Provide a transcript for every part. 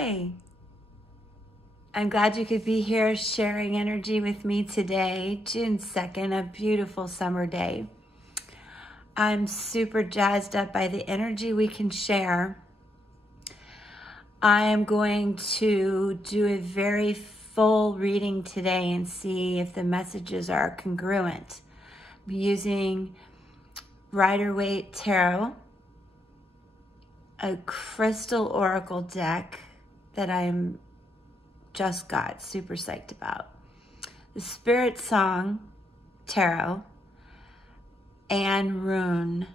Hi. I'm glad you could be here sharing energy with me today, June 2nd, a beautiful summer day. I'm super jazzed up by the energy we can share. I am going to do a very full reading today and see if the messages are congruent. I'm using Waite Tarot, a crystal oracle deck that I'm just got super psyched about. The Spiritsong Tarot and runes.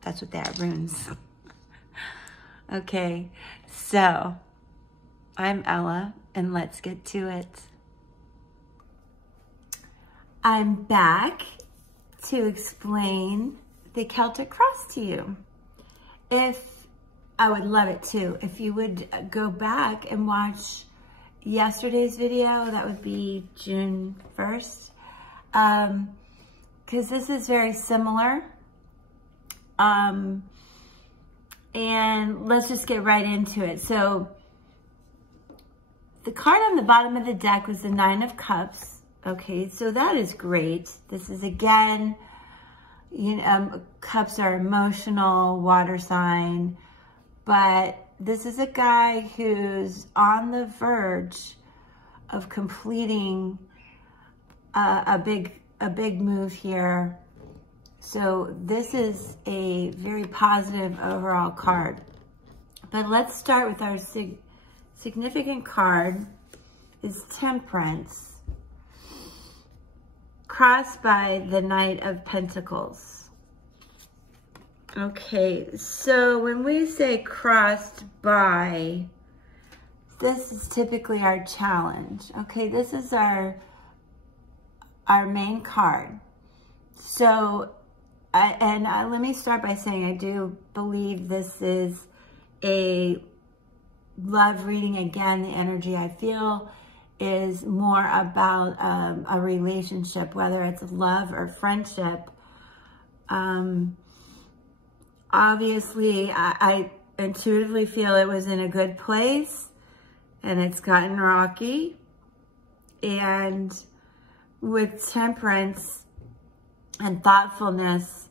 That's what they are, runes. Okay, so I'm Ella, and let's get to it. I'm back to explain the Celtic cross to you. I would love it too, if you would go back and watch yesterday's video, that would be June 1st, because this is very similar. And let's just get right into it. So the card on the bottom of the deck was the Nine of Cups. Okay, so that is great. This is again, cups are emotional, water sign, but this is a guy who's on the verge of completing a big move here. So this is a very positive overall card. But let's start with our significant card is Temperance, crossed by the Knight of Pentacles. Okay, so when we say crossed by, this is typically our challenge. Okay, this is our main card. So, let me start by saying I do believe this is a love reading. Again, the energy I feel is more about a relationship, whether it's love or friendship. Obviously, I intuitively feel it was in a good place and it's gotten rocky. And with temperance and thoughtfulness,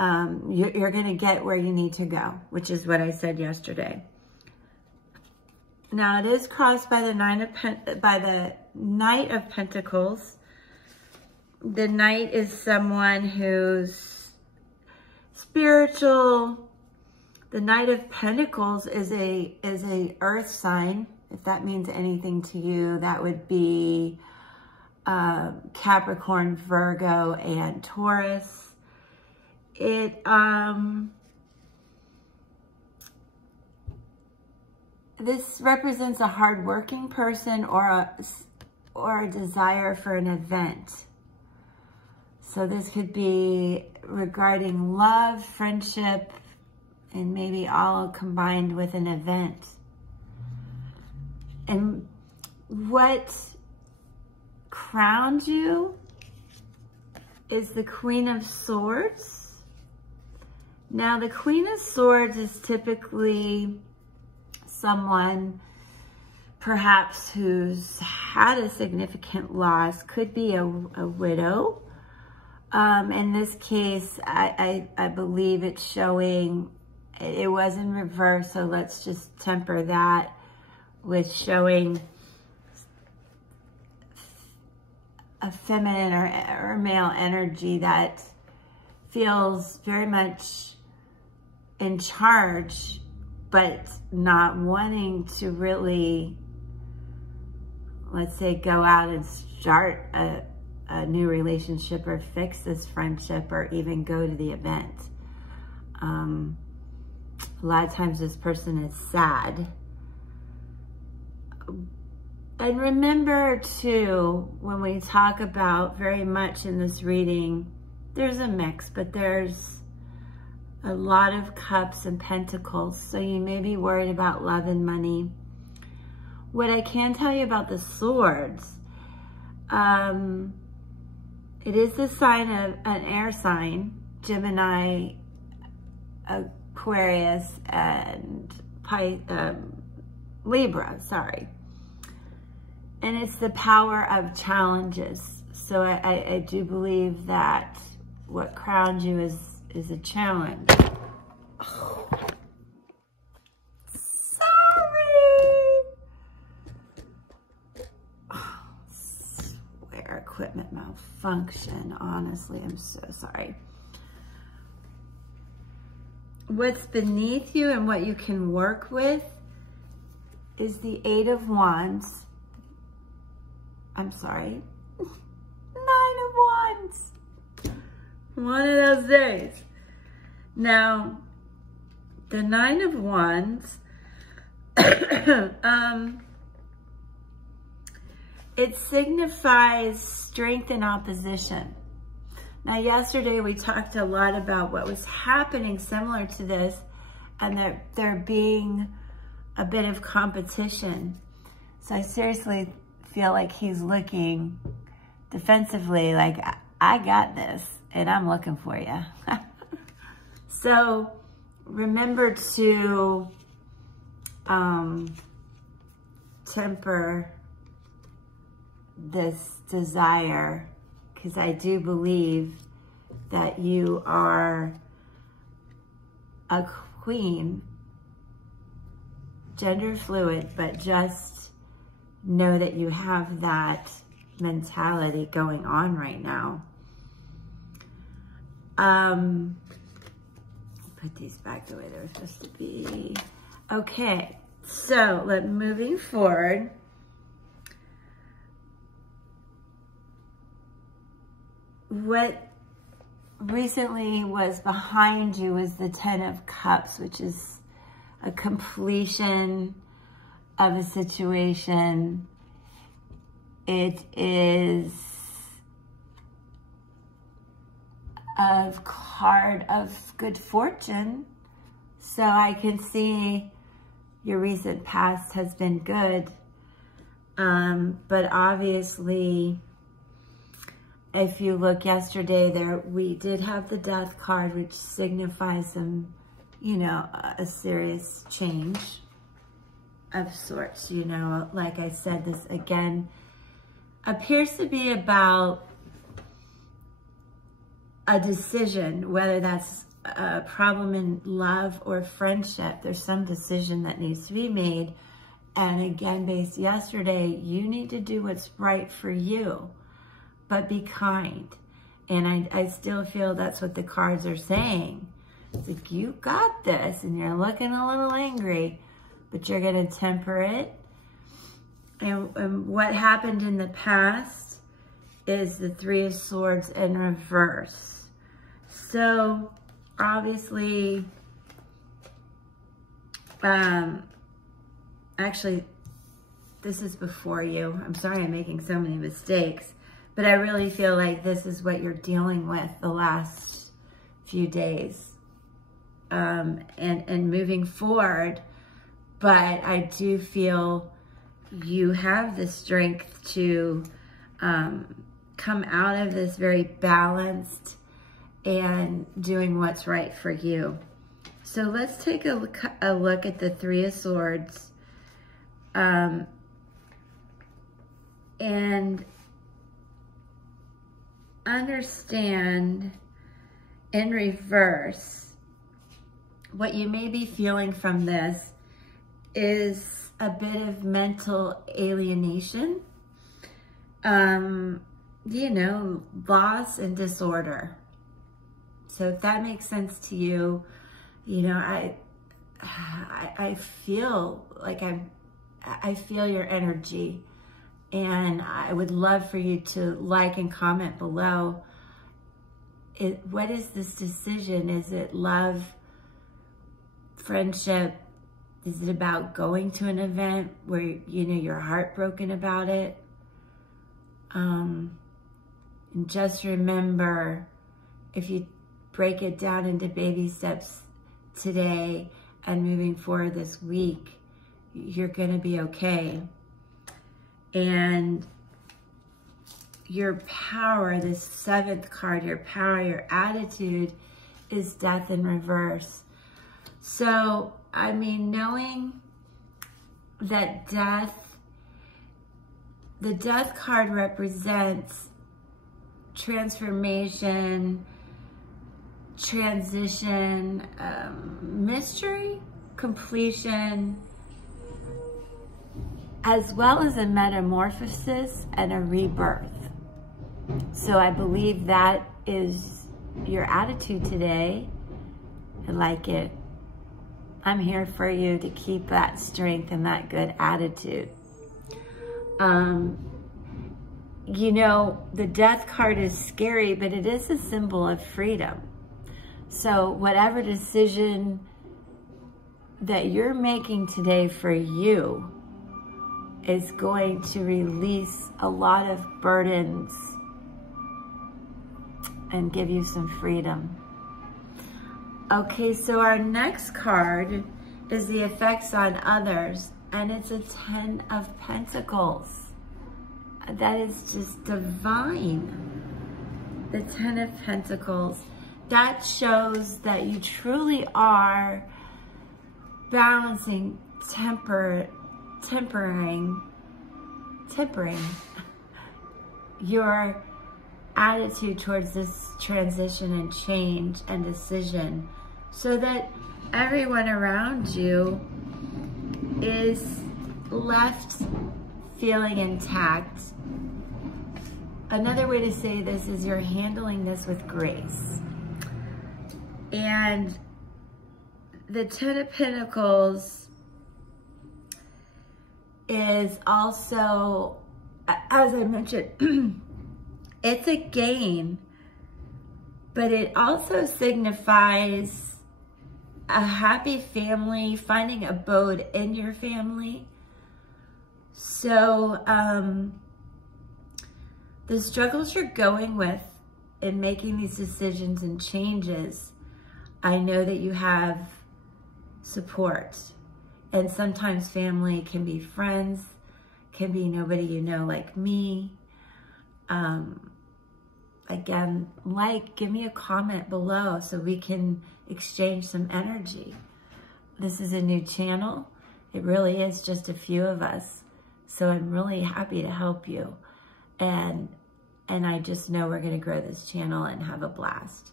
you're going to get where you need to go, which is what I said yesterday. Now it is crossed by the Knight of Pentacles. The Knight is someone who's spiritual. The Knight of Pentacles is a earth sign. If that means anything to you, that would be Capricorn, Virgo, and Taurus. This represents a hardworking person or a desire for an event. So this could be regarding love, friendship, and maybe all combined with an event. And what crowned you is the Queen of Swords. Now the Queen of Swords is typically someone perhaps who's had a significant loss, could be a widow. In this case, I believe it's showing, it was in reverse, so let's just temper that with showing a feminine or male energy that feels very much in charge, but not wanting to really, let's say, go out and start a new relationship or fix this friendship or even go to the event. A lot of times this person is sad. And remember too, when we talk about very much in this reading, there's a mix, but there's a lot of cups and pentacles. So you may be worried about love and money. What I can tell you about the swords It is the sign of an air sign, Gemini, Aquarius, and Libra, sorry. And it's the power of challenges. So I do believe that what crowned you is a challenge. Oh. Equipment malfunction. Honestly, I'm so sorry. What's beneath you and what you can work with is the Eight of Wands. I'm sorry. 9 of Wands. One of those days. Now, the 9 of Wands, it signifies strength in opposition. Now, yesterday we talked a lot about what was happening similar to this, and that there being a bit of competition. So I seriously feel like he's looking defensively, like, I got this, and I'm looking for you. So remember to temper this desire, because I do believe that you are a queen, gender fluid, but just know that you have that mentality going on right now. Put these back the way they were supposed to be. Okay, so moving forward. What recently was behind you was the 10 of Cups, which is a completion of a situation. It is a card of good fortune. So I can see your recent past has been good. But obviously, if you look yesterday there, we did have the Death card, which signifies some, you know, a serious change of sorts, you know. Like I said, this again appears to be about a decision, whether that's a problem in love or friendship. There's some decision that needs to be made. And again, based yesterday, you need to do what's right for you, but be kind. And I still feel that's what the cards are saying. It's like, you got this, and you're looking a little angry, but you're gonna temper it. And what happened in the past is the Three of Swords in reverse. So obviously, actually, this is before you. I'm sorry I'm making so many mistakes, but I really feel like this is what you're dealing with the last few days, and moving forward. But I do feel you have the strength to come out of this very balanced and doing what's right for you. So let's take a look at the Three of Swords. And understand in reverse, what you may be feeling from this is a bit of mental alienation, you know, loss and disorder. So if that makes sense to you, you know, I feel like I feel your energy, and I would love for you to like and comment below. What is this decision? Is it love, friendship? Is it about going to an event where, you know, you're heartbroken about it? And just remember, if you break it down into baby steps today and moving forward this week, you're going to be okay. And your power, this 7th card, your power, your attitude is death in reverse. So, I mean, knowing that the death card represents transformation, transition, mystery, completion, as well as a metamorphosis and a rebirth. So I believe that is your attitude today. I like it. I'm here for you to keep that strength and that good attitude. You know, the death card is scary, but it is a symbol of freedom. So whatever decision that you're making today for you is going to release a lot of burdens and give you some freedom. Okay, so our next card is the effects on others, and it's a 10 of Pentacles. That is just divine. The 10 of Pentacles. That shows that you truly are balancing, tempering your attitude towards this transition and change and decision, so that everyone around you is left feeling intact. Another way to say this is you're handling this with grace. And the 10 of Pentacles is also, as I mentioned, it's a gain, but it also signifies a happy family, finding abode in your family. So the struggles you're going with in making these decisions and changes, I know that you have support. And sometimes family can be friends, can be nobody you know like me. Again, give me a comment below so we can exchange some energy. This is a new channel. It really is just a few of us. So I'm really happy to help you. And I just know we're going to grow this channel and have a blast.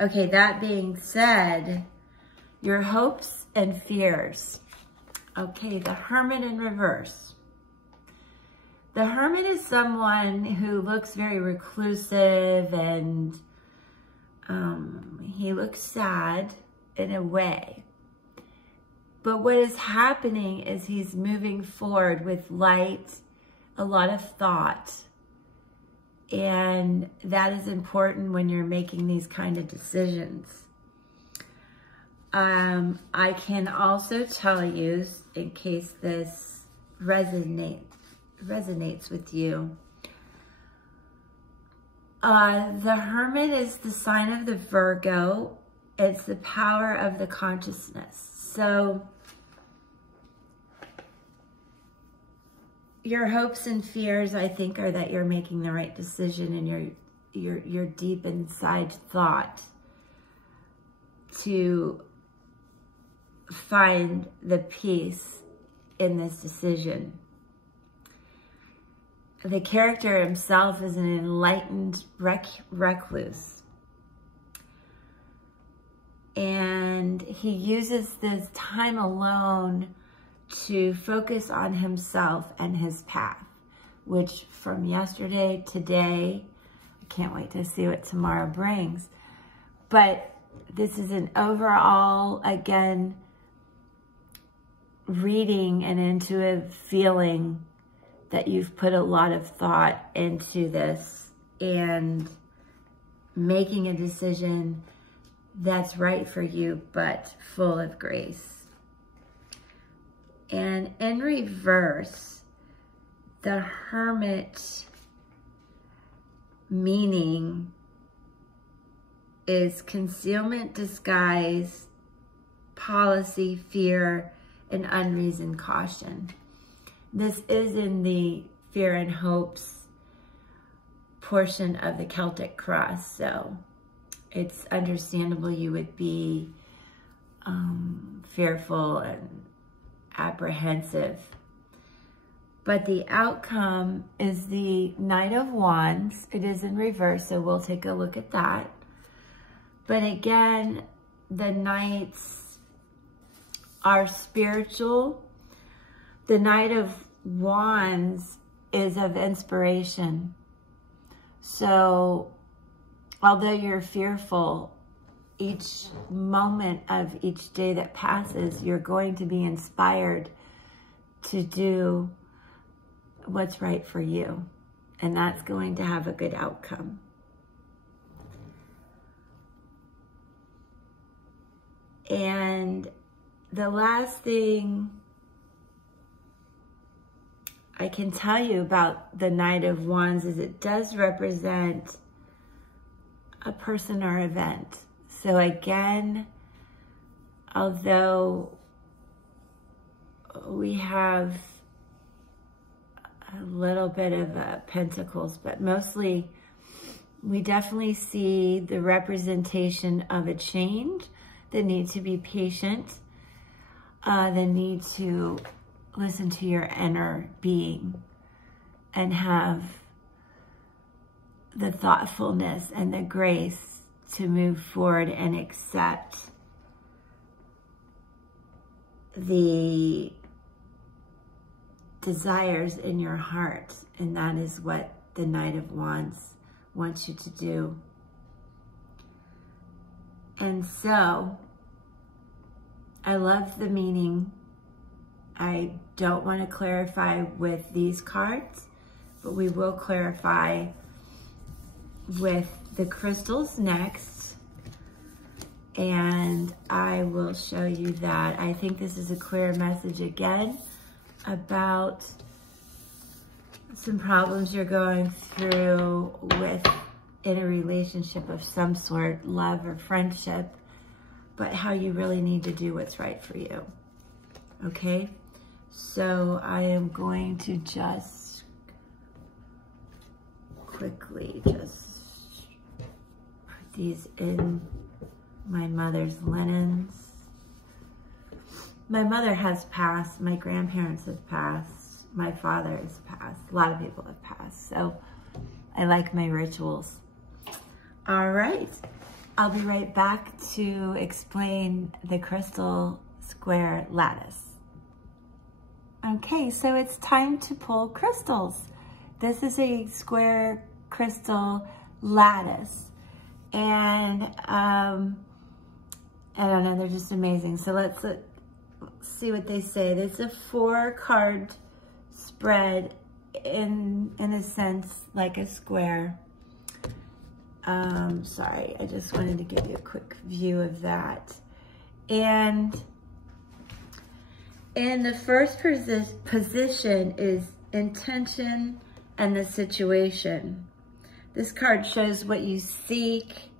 Okay, that being said, your hopes and fears. Okay, the Hermit in reverse. The Hermit is someone who looks very reclusive, and he looks sad in a way. But what is happening is he's moving forward with light, a lot of thought. And that is important when you're making these kind of decisions. I can also tell you, in case this resonates with you, the Hermit is the sign of the Virgo. It's the power of the consciousness. So your hopes and fears, I think, are that you're making the right decision, and your deep inside thought to find the peace in this decision. The character himself is an enlightened recluse. And he uses this time alone to focus on himself and his path, which from yesterday, today, I can't wait to see what tomorrow brings. But this is an overall, again, reading and intuitive feeling that you've put a lot of thought into this and making a decision that's right for you, but full of grace. And in reverse, the Hermit meaning is concealment, disguise, policy, fear, and unreasoned caution. This is in the fear and hopes portion of the Celtic cross, so it's understandable you would be fearful and apprehensive. But the outcome is the Knight of Wands. It is in reverse, so we'll take a look at that. But again, the Knights are spiritual. The Knight of Wands is of inspiration. So although you're fearful, each moment of each day that passes, you're going to be inspired to do what's right for you. And that's going to have a good outcome. And the last thing I can tell you about the Knight of Wands is it does represent a person or event. So again, although we have a little bit of pentacles, but mostly we definitely see the representation of a change, the need to be patient, the need to listen to your inner being and have the thoughtfulness and the grace to move forward and accept the desires in your heart. And that is what the Knight of Wands wants you to do. And so I love the meaning. I don't want to clarify with these cards, but we will clarify with the crystals next. And I will show you that. I think this is a clear message again about some problems you're going through with in a relationship of some sort, love or friendship, but how you really need to do what's right for you. Okay? So I am going to just quickly just put these in my mother's linens. My mother has passed, my grandparents have passed, my father has passed, a lot of people have passed, so I like my rituals. All right, I'll be right back to explain the crystal square lattice. Okay, so it's time to pull crystals. This is a square crystal lattice, and I don't know, they're just amazing. So let's see what they say. There's a 4-card spread in a sense like a square. Sorry, I just wanted to give you a quick view of that. And in the first position is intention and the situation. This card shows what you seek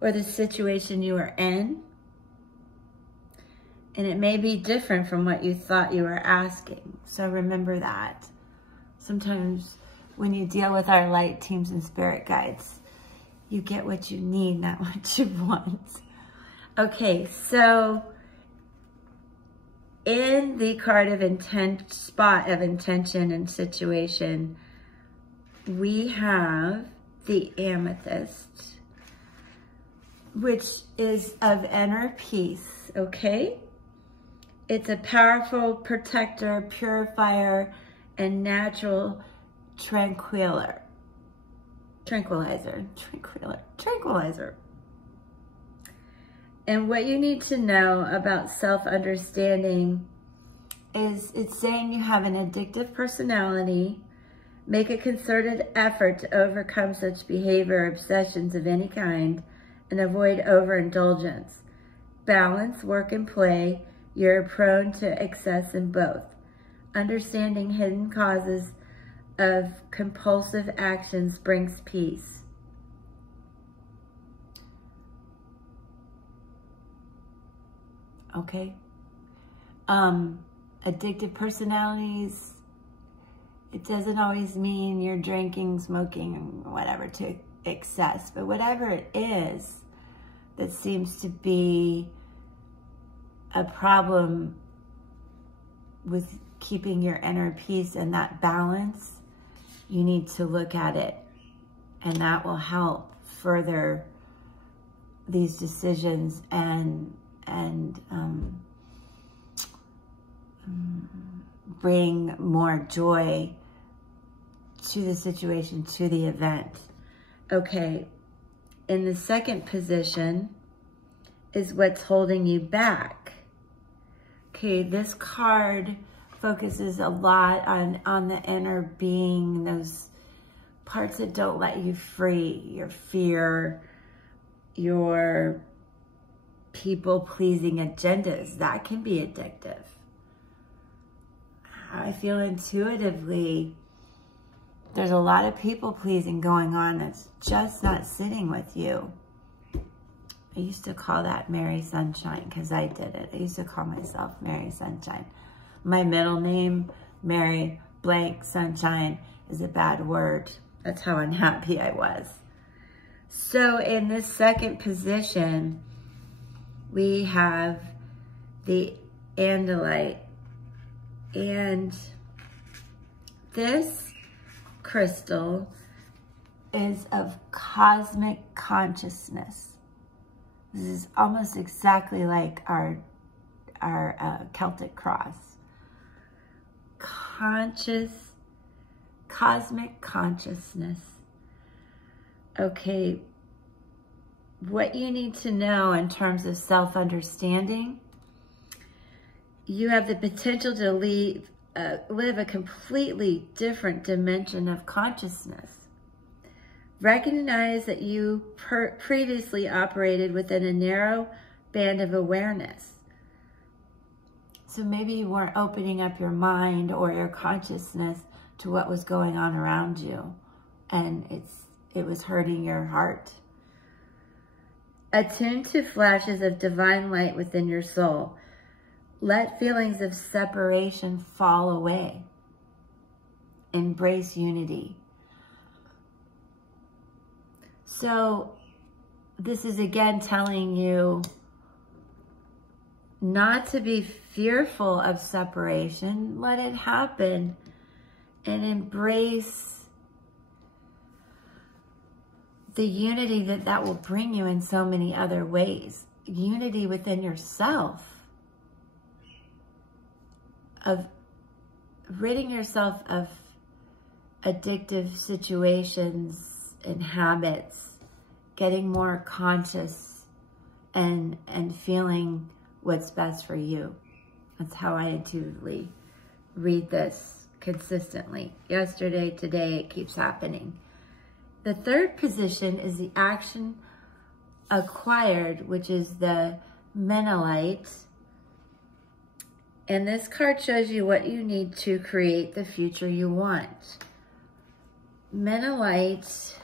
or the situation you are in. And it may be different from what you thought you were asking. So remember that. Sometimes when you deal with our light teams and spirit guides, you get what you need, not what you want. Okay, so in the card of intent, spot of intention and situation, we have the amethyst, which is of inner peace, okay? It's a powerful protector, purifier, and natural tranquilizer. And what you need to know about self-understanding is it's saying you have an addictive personality. Make a concerted effort to overcome such behavior or obsessions of any kind and avoid overindulgence. Balance, work, and play. You're prone to excess in both. Understanding hidden causes of compulsive actions brings peace. Okay. Addictive personalities, It doesn't always mean you're drinking, smoking, whatever to excess, but whatever it is that seems to be a problem with keeping your inner peace and that balance, you need to look at it, and that will help further these decisions and bring more joy to the situation, to the event. Okay, in the second position is what's holding you back. Okay, this card focuses a lot on the inner being, those parts that don't let you free, your fear, your people-pleasing agendas. That can be addictive. I feel intuitively there's a lot of people-pleasing going on that's just not sitting with you. I used to call that Mary Sunshine because I did it. I used to call myself Mary Sunshine. My middle name, Mary blank Sunshine, is a bad word. That's how unhappy I was. So in this second position, we have the Andelite. And this crystal is of cosmic consciousness. This is almost exactly like our Celtic cross. Cosmic consciousness. Okay, what you need to know in terms of self-understanding, you have the potential to live a completely different dimension of consciousness. Recognize that you previously operated within a narrow band of awareness. So maybe you weren't opening up your mind or your consciousness to what was going on around you, and it was hurting your heart. Attune to flashes of divine light within your soul. Let feelings of separation fall away. Embrace unity. So this is again telling you not to be fearful of separation. Let it happen and embrace the unity that will bring you in so many other ways. Unity within yourself, of ridding yourself of addictive situations and habits, getting more conscious and feeling what's best for you. That's how I intuitively read this consistently. Yesterday, today, it keeps happening. The third position is the action acquired, which is the Menolite. And this card shows you what you need to create the future you want. Menolite,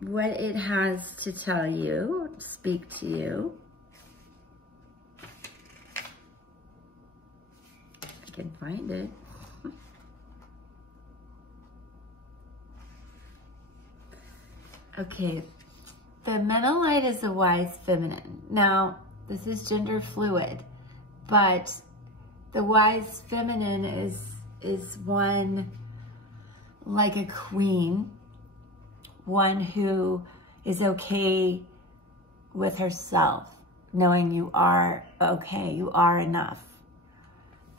what it has to tell you, speak to you. I can find it. Okay, the Menolite is the wise feminine. Now, this is gender fluid, but the wise feminine is one like a queen, one who is okay with herself, knowing you are okay, you are enough.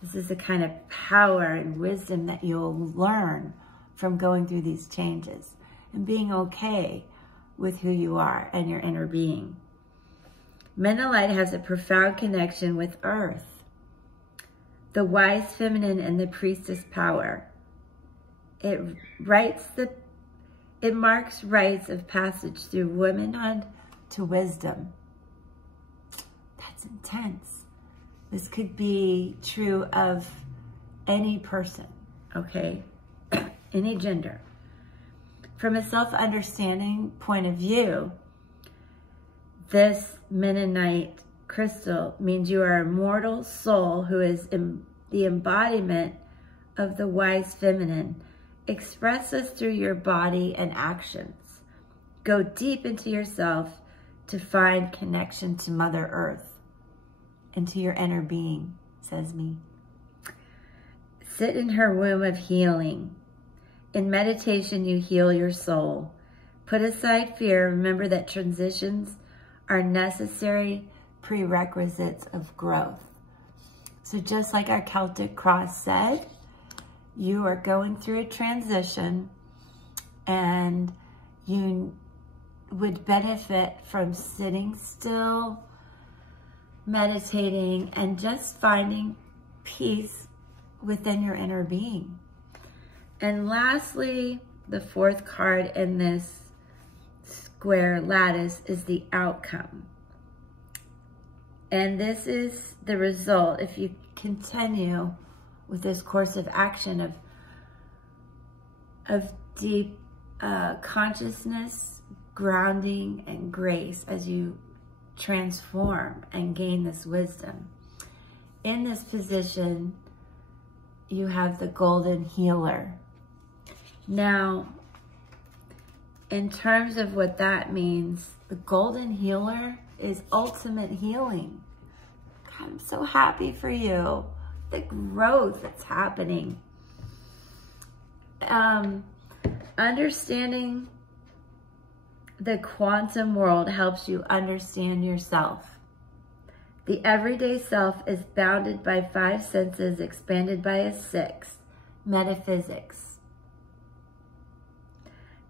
This is the kind of power and wisdom that you'll learn from going through these changes and being okay with who you are and your inner being. Menolite has a profound connection with Earth, the wise feminine and the priestess power. It marks rites of passage through womanhood to wisdom. That's intense. This could be true of any person, okay? Any gender. From a self-understanding point of view, this Menolite crystal means you are a mortal soul who is the embodiment of the wise feminine. Express this through your body and actions. Go deep into yourself to find connection to Mother Earth, into your inner being, says me. Sit in her womb of healing. In meditation, you heal your soul. Put aside fear. Remember that transitions are necessary prerequisites of growth. So just like our Celtic cross said, you are going through a transition and you would benefit from sitting still, meditating, and just finding peace within your inner being. And lastly, the fourth card in this square lattice is the outcome. And this is the result if you continue with this course of action of deep consciousness, grounding, and grace as you transform and gain this wisdom. In this position, you have the golden healer. Now, in terms of what that means, the golden healer is ultimate healing. God, I'm so happy for you. The growth that's happening. Understanding the quantum world helps you understand yourself. The everyday self is bounded by 5 senses, expanded by a 6th, metaphysics.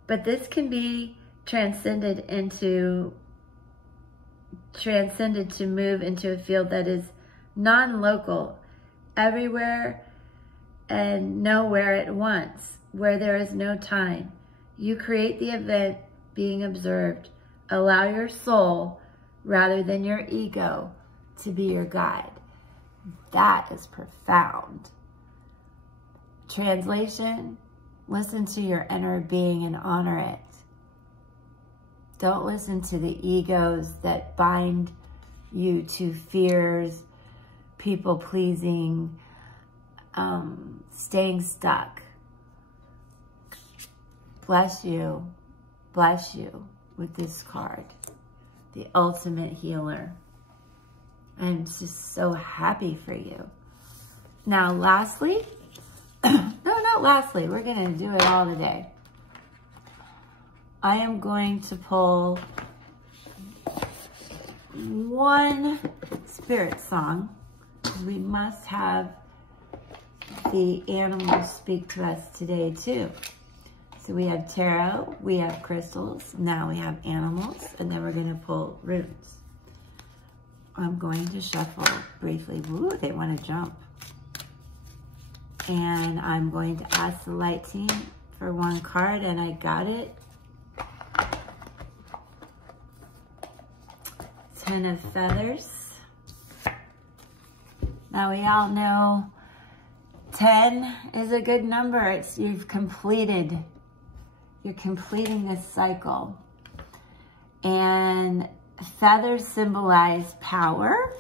But this can be transcended to move into a field that is non-local, everywhere and nowhere at once, where there is no time. You create the event being observed. Allow your soul, rather than your ego, to be your guide. That is profound. Translation: listen to your inner being and honor it. Don't listen to the egos that bind you to fears, people pleasing, staying stuck. Bless you with this card, the ultimate healer. I'm just so happy for you. Now, lastly, no, not lastly, we're going to do it all today. I am going to pull one spirit song. We must have the animals speak to us today too. So we have tarot, we have crystals, now we have animals, and then we're going to pull runes. I'm going to shuffle briefly. Ooh, they want to jump. And I'm going to ask the light team for one card, and I got it. 10 of feathers. Now we all know 10 is a good number. You're completing this cycle. And feathers symbolize power,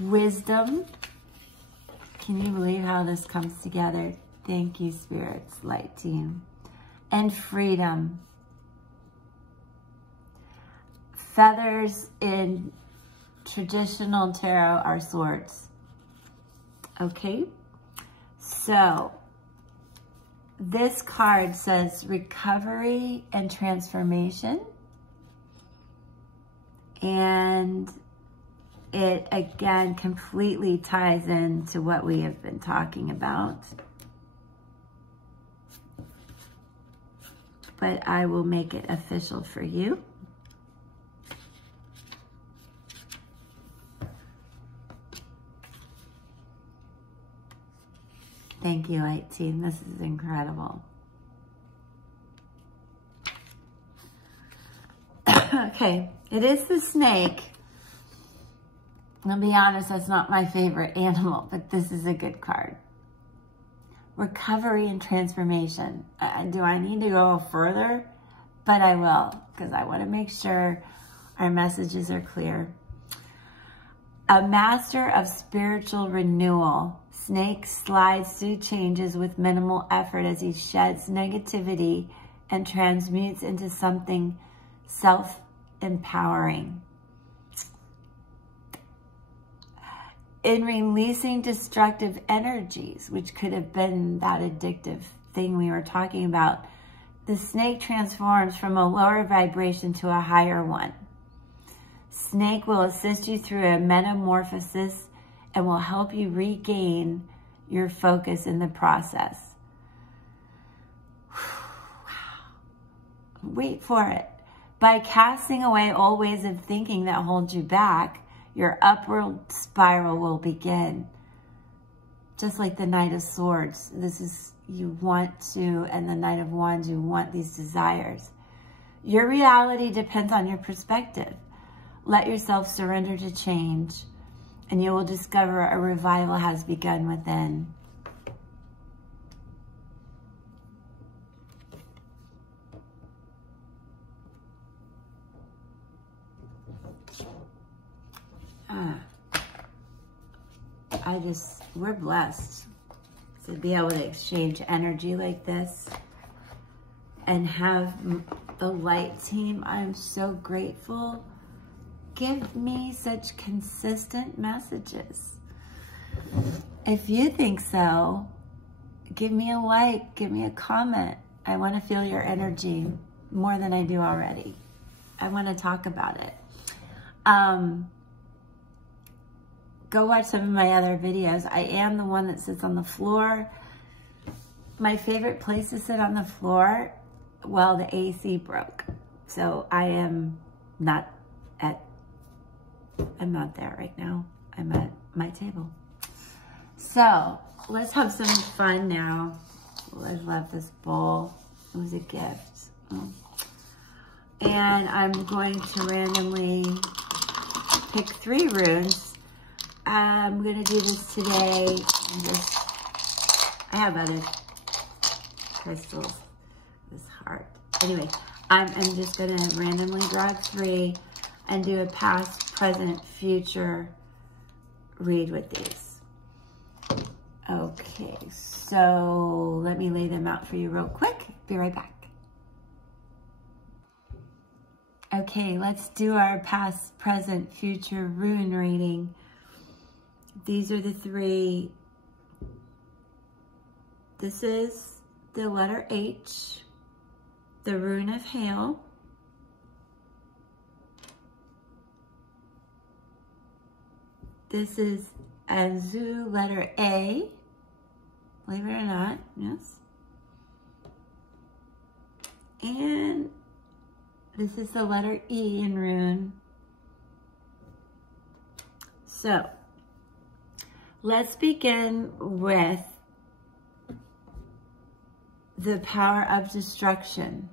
wisdom. Can you believe how this comes together? Thank you, spirits, light team. And freedom. Feathers in traditional tarot are swords. Okay? So, this card says recovery and transformation. And it, again, completely ties into what we have been talking about. But I will make it official for you. Thank you, light team. This is incredible. Okay, it is the snake. I'll be honest, that's not my favorite animal, but this is a good card. Recovery and transformation. Do I need to go further? But I will, because I want to make sure our messages are clear. A master of spiritual renewal. Snake slides through changes with minimal effort as he sheds negativity and transmutes into something self-empowering. In releasing destructive energies, which could have been that addictive thing we were talking about, the snake transforms from a lower vibration to a higher one. Snake will assist you through a metamorphosis and will help you regain your focus in the process. Wait for it. By casting away old ways of thinking that hold you back, your upward spiral will begin. Just like the Knight of Swords. This is, you want to, and the Knight of Wands, you want these desires. Your reality depends on your perspective. Let yourself surrender to change, and you will discover a revival has begun within. We're blessed to be able to exchange energy like this and have the light team. I'm so grateful. Give me such consistent messages. If you think so, give me a like, give me a comment. I want to feel your energy more than I do already. I want to talk about it. Go watch some of my other videos. I am the one that sits on the floor. My favorite place to sit on the floor, well, the AC broke. So I'm not there right now. I'm at my table. So let's have some fun now. I love this bowl. It was a gift. And I'm going to randomly pick 3 runes. I'm going to do this today. I have other crystals. This heart. Anyway, I'm just going to randomly draw 3 and do a past, present, future read with these. Okay, so let me lay them out for you real quick. Be right back. Okay, let's do our past, present, future rune reading. These are the 3. This is the letter H, the rune of hail. This is Azu, letter A, believe it or not, yes. And this is the letter E in rune. So, let's begin with the power of destruction.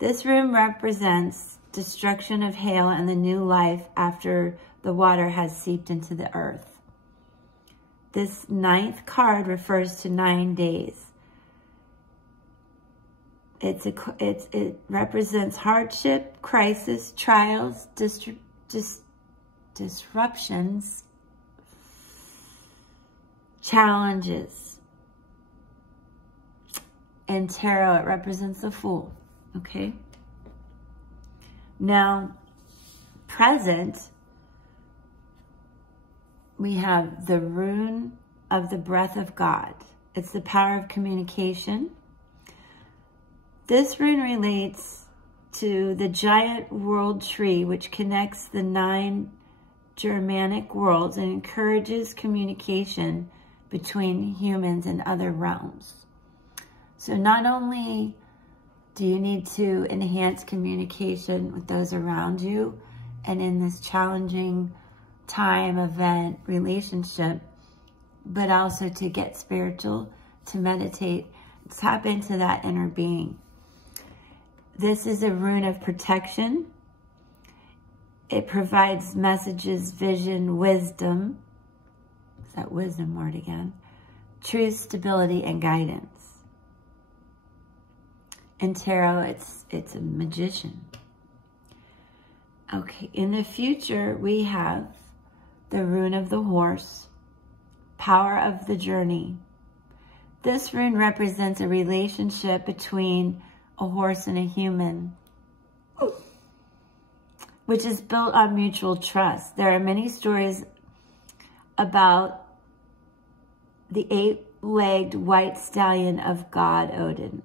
This rune represents destruction of hail and the new life after the water has seeped into the earth. This 9th card refers to 9 days. It represents hardship, crisis, trials, disruptions, challenges. In tarot, it represents the Fool, okay? Now, present, we have the rune of the breath of God. It's the power of communication. This rune relates to the giant world tree, which connects the 9 Germanic worlds and encourages communication between humans and other realms. So not only do you need to enhance communication with those around you and in this challenging time, event, relationship, but also to get spiritual, to meditate, tap into that inner being. This is a rune of protection. It provides messages, vision, wisdom. Is that wisdom word again? Truth, stability, and guidance. In tarot, it's a magician. Okay, in the future, we have the rune of the horse, power of the journey. This rune represents a relationship between a horse and a human, which is built on mutual trust. There are many stories about the 8-legged white stallion of God Odin.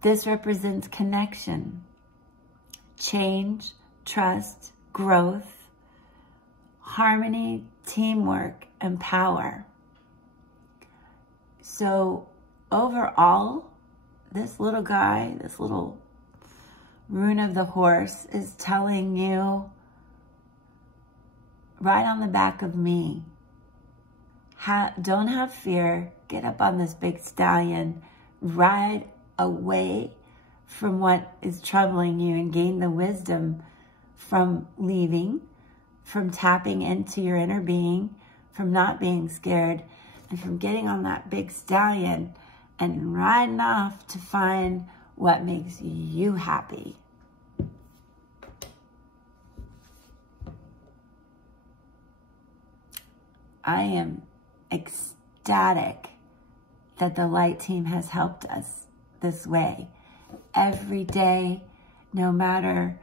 This represents connection, change, trust, growth, harmony, teamwork, and power. So overall, this little guy, this little rune of the horse is telling you, ride on the back of me. Don't have fear. Get up on this big stallion. Ride away from what is troubling you and gain the wisdom from leaving, from tapping into your inner being, from not being scared, and from getting on that big stallion and riding off to find what makes you happy. I am ecstatic that the light team has helped us this way. Every day, no matter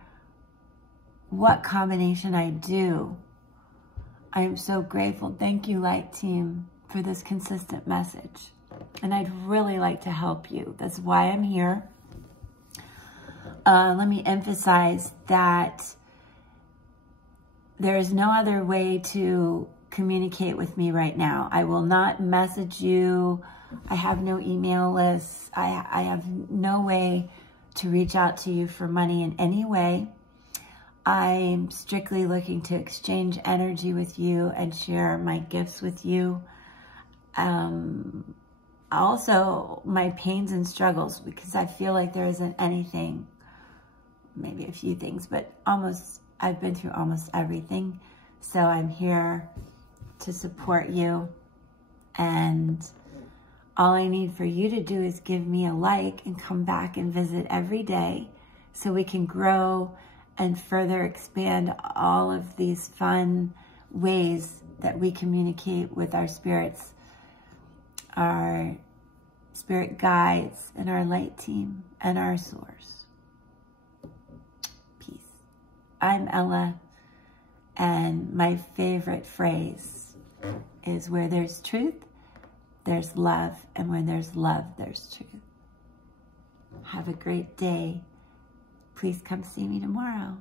what combination I do, I am so grateful. Thank you, light team, for this consistent message. And I'd really like to help you. That's why I'm here. Let me emphasize that there is no other way to communicate with me right now. I will not message you. I have no email lists. I have no way to reach out to you for money in any way. I'm strictly looking to exchange energy with you and share my gifts with you. Also, my pains and struggles, because I feel like there isn't anything, maybe a few things, but I've been through almost everything. So I'm here to support you, and all I need for you to do is give me a like and come back and visit every day so we can grow and further expand all of these fun ways that we communicate with our spirits, our spirit guides, and our light team, and our source. Peace. I'm Ella, and my favorite phrase is, where there's truth, there's love, and when there's love, there's truth. Have a great day. Please come see me tomorrow.